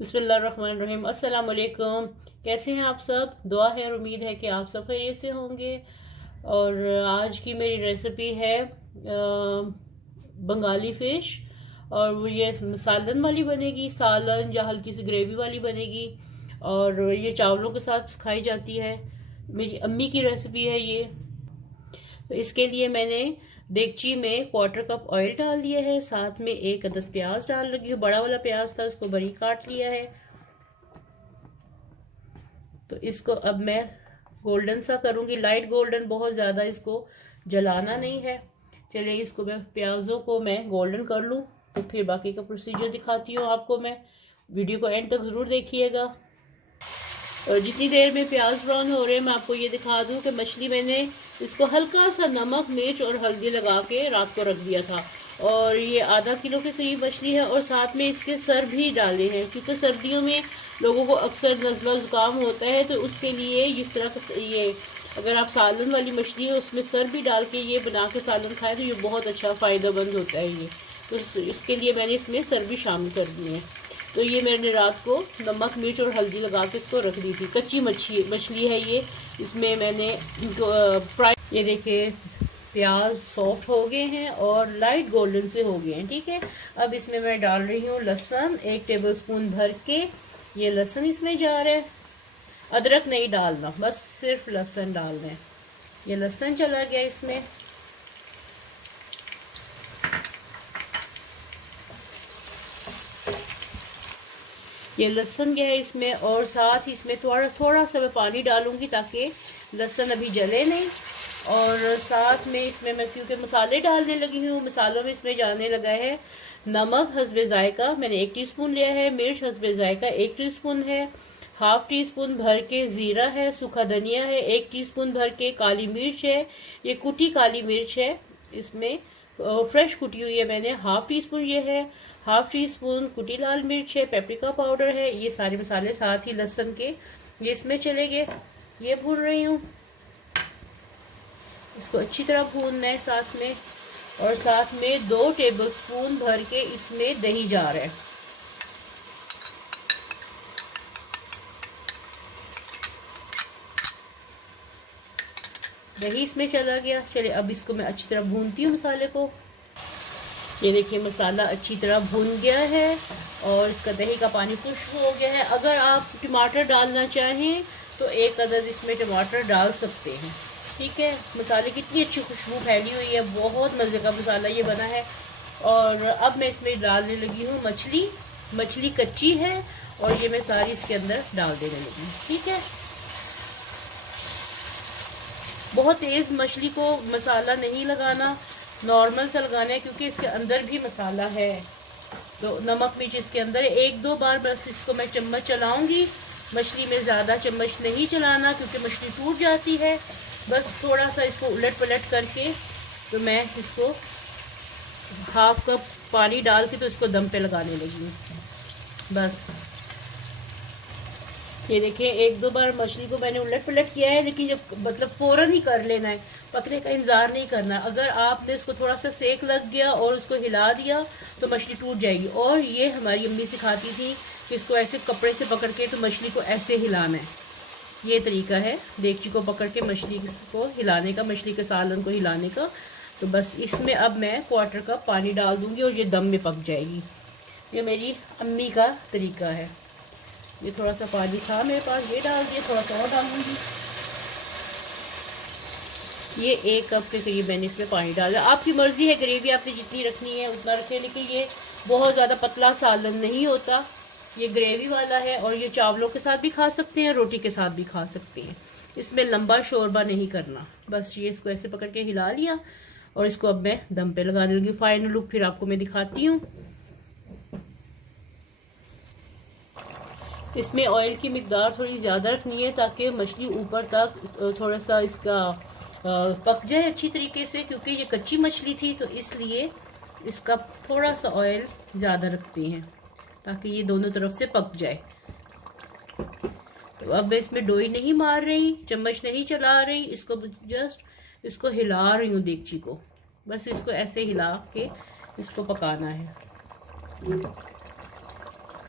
बिस्मिल्लाहिर्रहमानिर्रहीम। अस्सलाम वालेकुम। कैसे हैं आप सब? दुआ है और उम्मीद है कि आप सब खैरियत से होंगे। और आज की मेरी रेसिपी है बंगाली फ़िश। और वो ये सालन वाली बनेगी, सालन या हल्की सी ग्रेवी वाली बनेगी। और ये चावलों के साथ खाई जाती है। मेरी अम्मी की रेसिपी है ये। तो इसके लिए मैंने देगची में 1/4 कप ऑयल डाल दिया है। साथ में 1 अदद प्याज डाल लगी हूँ, बड़ा वाला प्याज था, उसको बारीक काट लिया है। तो इसको अब मैं गोल्डन सा करूँगी, लाइट गोल्डन, बहुत ज़्यादा इसको जलाना नहीं है। चलिए इसको मैं प्याज़ों को मैं गोल्डन कर लूँ, तो फिर बाकी का प्रोसीजर दिखाती हूँ आपको मैं। वीडियो को एंड तक ज़रूर देखिएगा। और जितनी देर में प्याज ब्राउन हो रहे हैं, मैं आपको ये दिखा दूँ कि मछली मैंने इसको हल्का सा नमक, मिर्च और हल्दी लगा के रात को रख दिया था। और ये आधा किलो के करीब मछली है। और साथ में इसके सर भी डाले हैं, क्योंकि सर्दियों में लोगों को अक्सर नज़ला ज़ुकाम होता है, तो उसके लिए इस तरह का ये अगर आप सालन वाली मछली है उसमें सर भी डाल के ये बना के सालन खाएं तो ये बहुत अच्छा फ़ायदेमंद होता है ये। तो इसके लिए मैंने इसमें सर भी शामिल कर दिए हैं। तो ये मैंने रात को नमक, मिर्च और हल्दी लगा के इसको रख दी थी। कच्ची मछली है ये। इसमें मैंने फ्राई, ये देखिए प्याज सॉफ्ट हो गए हैं और लाइट गोल्डन से हो गए हैं। ठीक है, अब इसमें मैं डाल रही हूँ लहसुन, 1 टेबलस्पून भर के ये लहसुन इसमें जा रहा है। अदरक नहीं डालना, बस सिर्फ लहसुन डालना है। ये लहसुन चला गया इसमें। ये लहसुन गया है इसमें, और साथ ही इसमें थोड़ा सा मैं पानी डालूंगी ताकि लहसुन अभी जले नहीं। और साथ में इसमें मैं क्योंकि मसाले डालने लगी हूँ, मसालों में इसमें जाने लगा है नमक हस्बे जायका, मैंने 1 टीस्पून लिया है। मिर्च हस्बे जायका 1 टीस्पून है। हाफ़ टीस्पून भर के ज़ीरा है। सूखा धनिया है 1 टीस्पून भर के। काली मिर्च है, ये कुटी काली मिर्च है, इसमें फ्रेश कुटी हुई है मैंने, हाफ़ टीस्पून ये है। हाफ़ टीस्पून कुटी लाल मिर्च है। पेपरिका पाउडर है। ये सारे मसाले साथ ही लहसुन के ये इसमें चले गए। ये भून रही हूँ, इसको अच्छी तरह भूनना है साथ में। और साथ में 2 टेबलस्पून भर के इसमें दही जा रहा है। दही इसमें चला गया। चलिए अब इसको मैं अच्छी तरह भूनती हूँ मसाले को। ये देखिए मसाला अच्छी तरह भून गया है और इसका दही का पानी खुश्क हो गया है। अगर आप टमाटर डालना चाहें तो 1 अदद इसमें टमाटर डाल सकते हैं। ठीक है, मसाले की कितनी अच्छी खुशबू फैली हुई है, बहुत मज़े का मसाला ये बना है। और अब मैं इसमें डालने लगी हूँ मछली कच्ची है और ये मैं सारी इसके अंदर डाल देने लगी हूँ। ठीक है, बहुत तेज़ मछली को मसाला नहीं लगाना, नॉर्मल सा लगाना है, क्योंकि इसके अंदर भी मसाला है। तो नमक मिर्च इसके अंदर 1-2 बार बस इसको मैं चम्मच चलाऊंगी। मछली में ज़्यादा चम्मच नहीं चलाना क्योंकि मछली टूट जाती है। बस थोड़ा सा इसको उलट पलट करके तो मैं इसको 1/2 कप पानी डाल के तो इसको दम पे लगाने लगी हूँ। बस ये देखिए 1-2 बार मछली को मैंने उलट पलट किया है, लेकिन जब मतलब फ़ौरन ही कर लेना है, पकने का इंतज़ार नहीं करना। अगर आपने इसको थोड़ा सा सेक लग गया और उसको हिला दिया तो मछली टूट जाएगी। और ये हमारी अम्मी सिखाती थी कि इसको ऐसे कपड़े से पकड़ के तो मछली को ऐसे हिलाना है। ये तरीका है देगची को पकड़ के मछली को हिलाने का, मछली के सालन को हिलाने का। तो बस इसमें अब मैं 1/4 कप पानी डाल दूँगी और ये दम में पक जाएगी। ये मेरी अम्मी का तरीका है। ये थोड़ा सा पानी था मेरे पास, ये डाल दिया, थोड़ा सा और डालूंगी। ये 1 कप के करीब मैंने इसमें पानी डाला। आपकी मर्ज़ी है, ग्रेवी आपने जितनी रखनी है उतना रखें, लेकिन ये बहुत ज़्यादा पतला सालन नहीं होता, ये ग्रेवी वाला है। और ये चावलों के साथ भी खा सकते हैं, रोटी के साथ भी खा सकते हैं। इसमें लंबा शोरबा नहीं करना, बस ये इसको ऐसे पकड़ के हिला लिया और इसको अब मैं दम पे लगाने लगी। फाइनल लुक फिर आपको मैं दिखाती हूँ। इसमें ऑयल की मिकदार थोड़ी ज़्यादा रखनी है ताकि मछली ऊपर तक थोड़ा सा इसका पक जाए अच्छी तरीके से, क्योंकि ये कच्ची मछली थी तो इसलिए इसका थोड़ा सा ऑयल ज़्यादा रखते हैं ताकि ये दोनों तरफ से पक जाए। तो अब मैं इसमें डोई नहीं मार रही, चम्मच नहीं चला रही, इसको जस्ट इसको हिला रही हूँ देगची को। बस इसको ऐसे हिला के इसको पकाना है।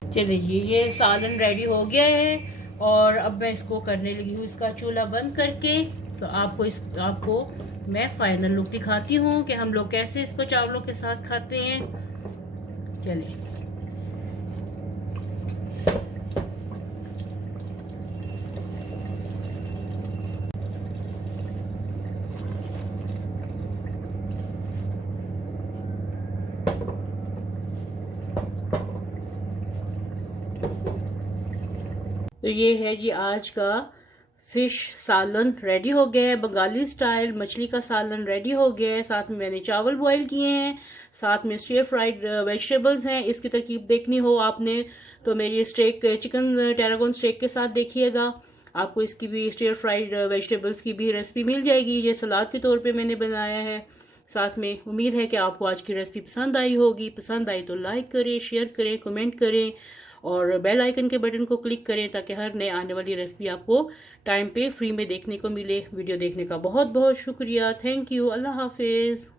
चलिए जी, ये सालन रेडी हो गया है और अब मैं इसको करने लगी हूँ इसका चूल्हा बंद करके। तो आपको मैं फाइनल लुक दिखाती हूँ कि हम लोग कैसे इसको चावलों के साथ खाते हैं। चलिए, तो ये है जी आज का फिश सालन रेडी हो गया है, बंगाली स्टाइल मछली का सालन रेडी हो गया है। साथ में मैंने चावल बॉईल किए हैं, साथ में स्टीयर फ्राइड वेजिटेबल्स हैं। इसकी तरकीब देखनी हो आपने तो मेरी स्टेक चिकन टेरागोन स्टेक के साथ देखिएगा, आपको इसकी भी स्टीयर फ्राइड वेजिटेबल्स की भी रेसिपी मिल जाएगी। ये सलाद के तौर पे मैंने बनाया है। साथ में उम्मीद है कि आपको आज की रेसिपी पसंद आई होगी। पसंद आई तो लाइक करें, शेयर करें, कमेंट करें और बेल आइकन के बटन को क्लिक करें ताकि हर नए आने वाली रेसिपी आपको टाइम पे फ्री में देखने को मिले। वीडियो देखने का बहुत बहुत शुक्रिया। Thank you. अल्लाह हाफिज़।